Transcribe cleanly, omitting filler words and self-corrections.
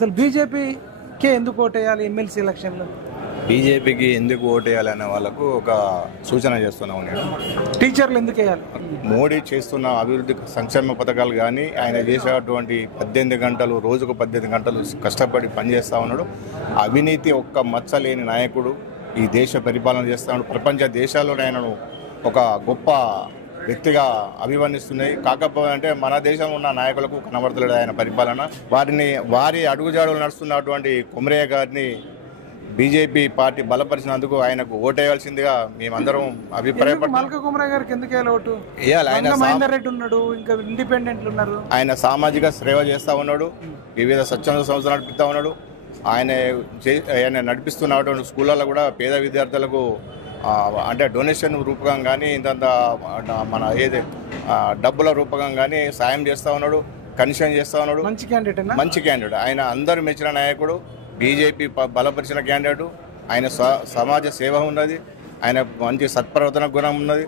అసలు బీజేపీకే ఎందుకు ఓటేయాలి ఎమ్మెల్సీ ఎలక్షన్లో? బీజేపీకి ఎందుకు ఓటేయాలనే వాళ్ళకు ఒక సూచన చేస్తున్నాము. నేను టీచర్లు ఎందుకు వేయాలి? మోడీ చేస్తున్న అభివృద్ధి సంక్షేమ పథకాలు కానీ ఆయన చేసేటువంటి 18 గంటలు రోజుకు 18 గంటలు కష్టపడి పనిచేస్తూ ఉన్నాడు. అవినీతి ఒక్క మచ్చలేని నాయకుడు ఈ దేశ పరిపాలన చేస్తున్నాడు. ప్రపంచ దేశాల్లోనే ఆయనను ఒక గొప్ప వ్యక్తిగా అభివర్ణిస్తున్నాయి. కాకపోతే అంటే మన దేశంలో ఉన్న నాయకులకు కనబడతలేడు ఆయన పరిపాలన. వారి అడుగుజాడులు నడుస్తున్నటువంటి కొమరయ్య గారిని బీజేపీ పార్టీ బలపరిచినందుకు ఆయనకు ఓటేయాల్సిందిగా మేమందరం అభిప్రాయపడుతున్నాం. మల్క కుమరయ్య గారికి ఎందుకు వేయాలి ఓటు? ఆయన మహేందర్ రెడ్డి ఉన్నాడు, ఇంకా ఇండిపెండెంట్లు ఉన్నారు. ఆయన సామాజిక సేవ చేస్తూ ఉన్నాడు, వివిధ స్వచ్ఛంద సంస్థలు నడిపిస్తూ ఉన్నాడు. ఆయన నడిపిస్తున్నటువంటి స్కూళ్ళల్లో కూడా పేద విద్యార్థులకు అంటే డొనేషన్ రూపకం కానీ ఇంత మన ఏది డబ్బుల రూపకం కానీ సాయం చేస్తూ ఉన్నాడు, కన్సెషన్ చేస్తూ ఉన్నాడు. మంచి క్యాండిడేట్ ఆయన అందరు మెచ్చిన నాయకుడు, బీజేపీ బలపరిచిన క్యాండిడేటు. ఆయన సమాజ సేవ ఉన్నది, ఆయన మంచి సత్ప్రవర్తన గుణం ఉన్నది.